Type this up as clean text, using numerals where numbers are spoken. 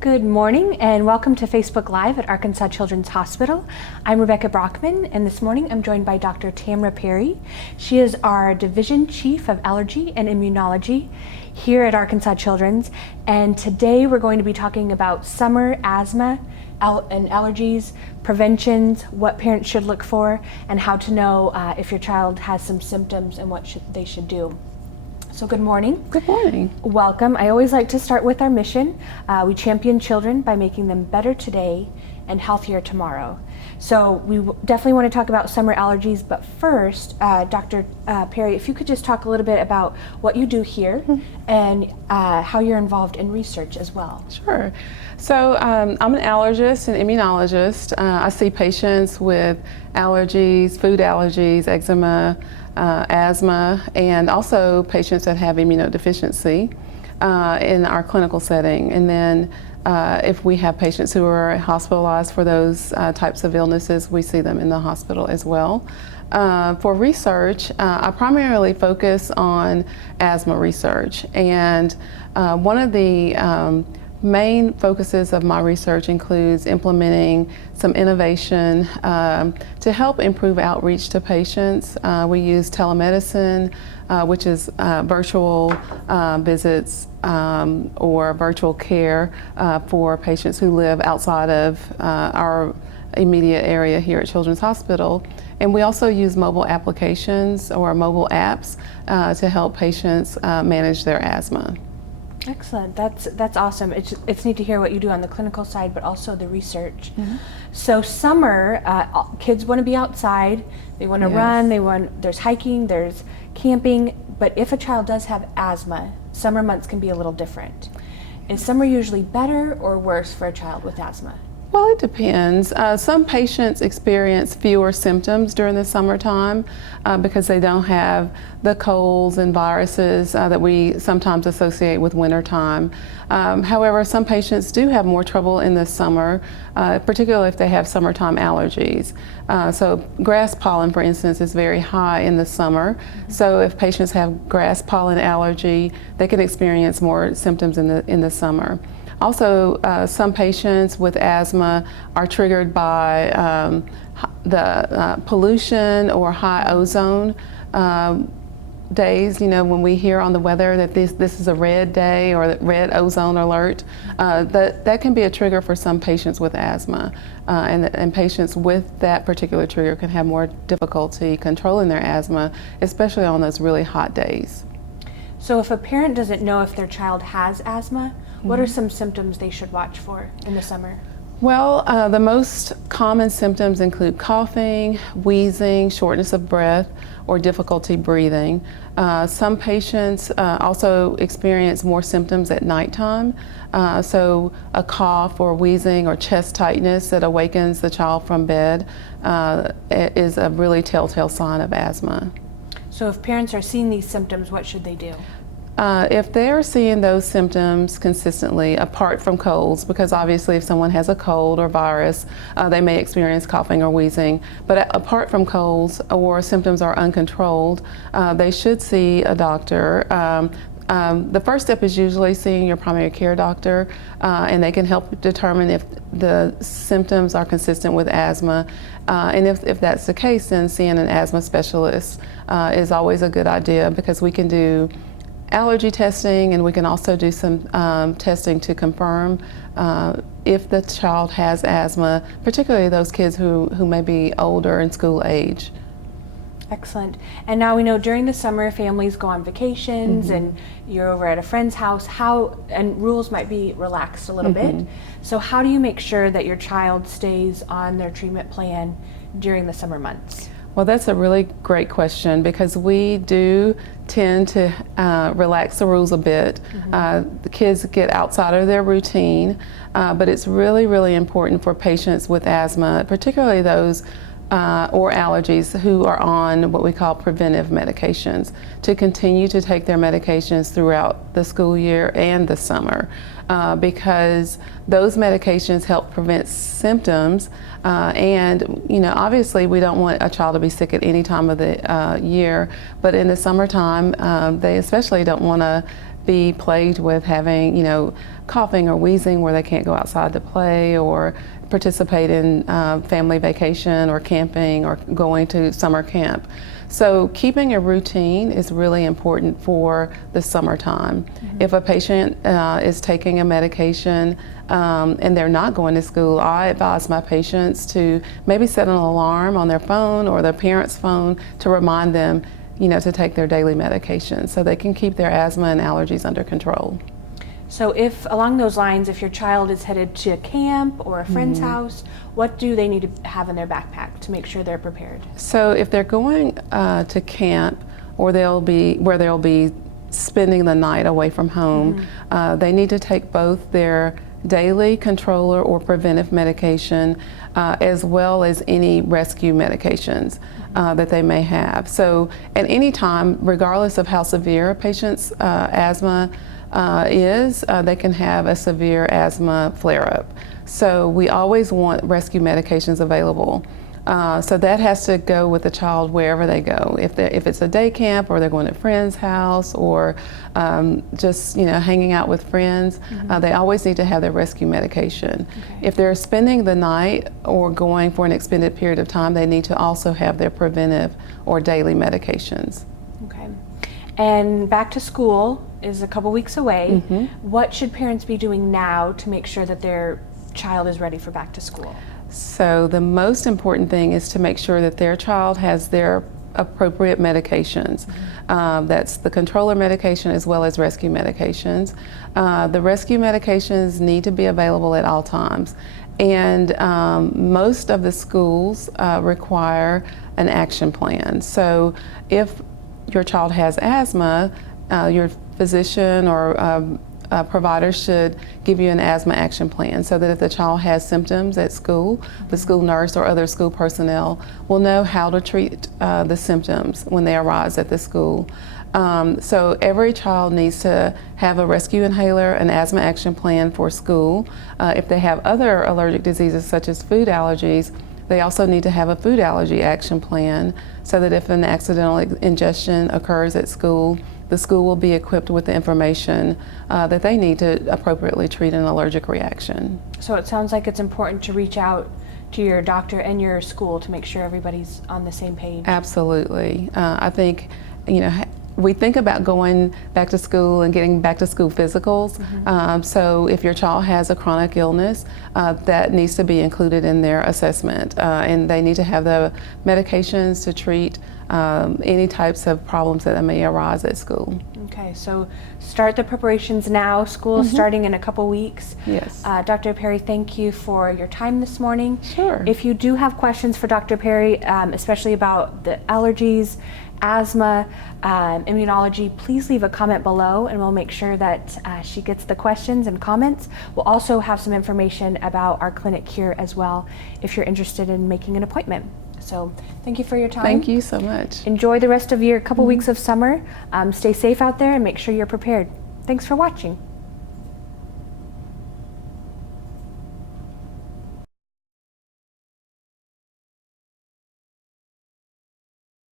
Good morning and welcome to Facebook Live at Arkansas Children's Hospital. I'm Rebecca Brockman, and this morning I'm joined by Dr. Tamara Perry. She is our Division Chief of Allergy and Immunology here at Arkansas Children's, and today we're going to be talking about summer asthma and allergies, preventions, what parents should look for, and how to know if your child has some symptoms and what they should do. So good morning. Good morning. Welcome. I always like to start with our mission. We champion children by making them better today and healthier tomorrow. So we definitely want to talk about summer allergies, but first, Dr. Perry, if you could just talk a little bit about what you do here and how you're involved in research as well. Sure. So I'm an allergist and immunologist. I see patients with allergies, food allergies, eczema, asthma, and also patients that have immunodeficiency in our clinical setting. And then if we have patients who are hospitalized for those types of illnesses, we see them in the hospital as well. For research, I primarily focus on asthma research, and one of the main focuses of my research includes implementing some innovation to help improve outreach to patients. We use telemedicine, which is virtual visits or virtual care for patients who live outside of our immediate area here at Children's Hospital. And we also use mobile applications or mobile apps to help patients manage their asthma. Excellent. That's awesome. It's neat to hear what you do on the clinical side, but also the research. Mm-hmm. So summer, kids want to be outside. They want to run. There's hiking. There's camping. But if a child does have asthma, summer months can be a little different. Is summer usually better or worse for a child with asthma? Well, it depends. Some patients experience fewer symptoms during the summertime because they don't have the colds and viruses that we sometimes associate with wintertime. However, some patients do have more trouble in the summer, particularly if they have summertime allergies. So grass pollen, for instance, is very high in the summer. So if patients have grass pollen allergy, they can experience more symptoms in the summer. Also, some patients with asthma are triggered by the pollution or high ozone days. You know, when we hear on the weather that this is a red day or red ozone alert, that can be a trigger for some patients with asthma. And patients with that particular trigger can have more difficulty controlling their asthma, especially on those really hot days. So if a parent doesn't know if their child has asthma, what are some symptoms they should watch for in the summer? Well, the most common symptoms include coughing, wheezing, shortness of breath, or difficulty breathing. Some patients also experience more symptoms at nighttime. So a cough or wheezing or chest tightness that awakens the child from bed is a really telltale sign of asthma. So if parents are seeing these symptoms, what should they do? If they're seeing those symptoms consistently, apart from colds, because obviously if someone has a cold or virus, they may experience coughing or wheezing, but apart from colds or symptoms are uncontrolled, they should see a doctor. The first step is usually seeing your primary care doctor, and they can help determine if the symptoms are consistent with asthma. And if that's the case, then seeing an asthma specialist is always a good idea, because we can do allergy testing, and we can also do some testing to confirm if the child has asthma, particularly those kids who may be older in school age. Excellent. And now we know during the summer families go on vacations and you're over at a friend's house, and rules might be relaxed a little bit. So how do you make sure that your child stays on their treatment plan during the summer months? Well, that's a really great question, because we do tend to relax the rules a bit. The kids get outside of their routine, but it's really, really important for patients with asthma, particularly those or allergies who are on what we call preventive medications, to continue to take their medications throughout the school year and the summer, because those medications help prevent symptoms, and obviously we don't want a child to be sick at any time of the year, but in the summertime they especially don't want to be plagued with having, coughing or wheezing where they can't go outside to play or participate in family vacation or camping or going to summer camp. So keeping a routine is really important for the summertime. If a patient is taking a medication and they're not going to school, I advise my patients to maybe set an alarm on their phone or their parent's phone to remind them, to take their daily medication so they can keep their asthma and allergies under control. So if, along those lines, if your child is headed to a camp or a friend's house, what do they need to have in their backpack to make sure they're prepared? So if they're going to camp or they'll be spending the night away from home, they need to take both their daily controller or preventive medication as well as any rescue medications that they may have. So at any time, regardless of how severe a patient's asthma they can have a severe asthma flare-up. So we always want rescue medications available. So that has to go with the child wherever they go. If it's a day camp or they're going to a friend's house or just hanging out with friends, they always need to have their rescue medication. Okay. If they're spending the night or going for an extended period of time, they need to also have their preventive or daily medications. Okay. And back to school is a couple weeks away. What should parents be doing now to make sure that their child is ready for back to school? So the most important thing is to make sure that their child has their appropriate medications. That's the controller medication as well as rescue medications. The rescue medications need to be available at all times. And most of the schools require an action plan. So if your child has asthma, your physician or provider should give you an asthma action plan so that if the child has symptoms at school, the school nurse or other school personnel will know how to treat the symptoms when they arise at the school. So every child needs to have a rescue inhaler, an asthma action plan for school. If they have other allergic diseases such as food allergies, they also need to have a food allergy action plan so that if an accidental ingestion occurs at school, the school will be equipped with the information that they need to appropriately treat an allergic reaction. So it sounds like it's important to reach out to your doctor and your school to make sure everybody's on the same page. Absolutely. I think, we think about going back to school and getting back to school physicals. So if your child has a chronic illness, that needs to be included in their assessment. And they need to have the medications to treat any types of problems that may arise at school. Okay, so start the preparations now. School is starting in a couple weeks. Yes. Dr. Perry, thank you for your time this morning. Sure. If you do have questions for Dr. Perry, especially about the allergies, asthma, immunology, please leave a comment below and we'll make sure that she gets the questions and comments. We'll also have some information about our clinic here as well if you're interested in making an appointment. So thank you for your time. Thank you so much. Enjoy the rest of your couple weeks of summer. Stay safe out there and make sure you're prepared. Thanks for watching.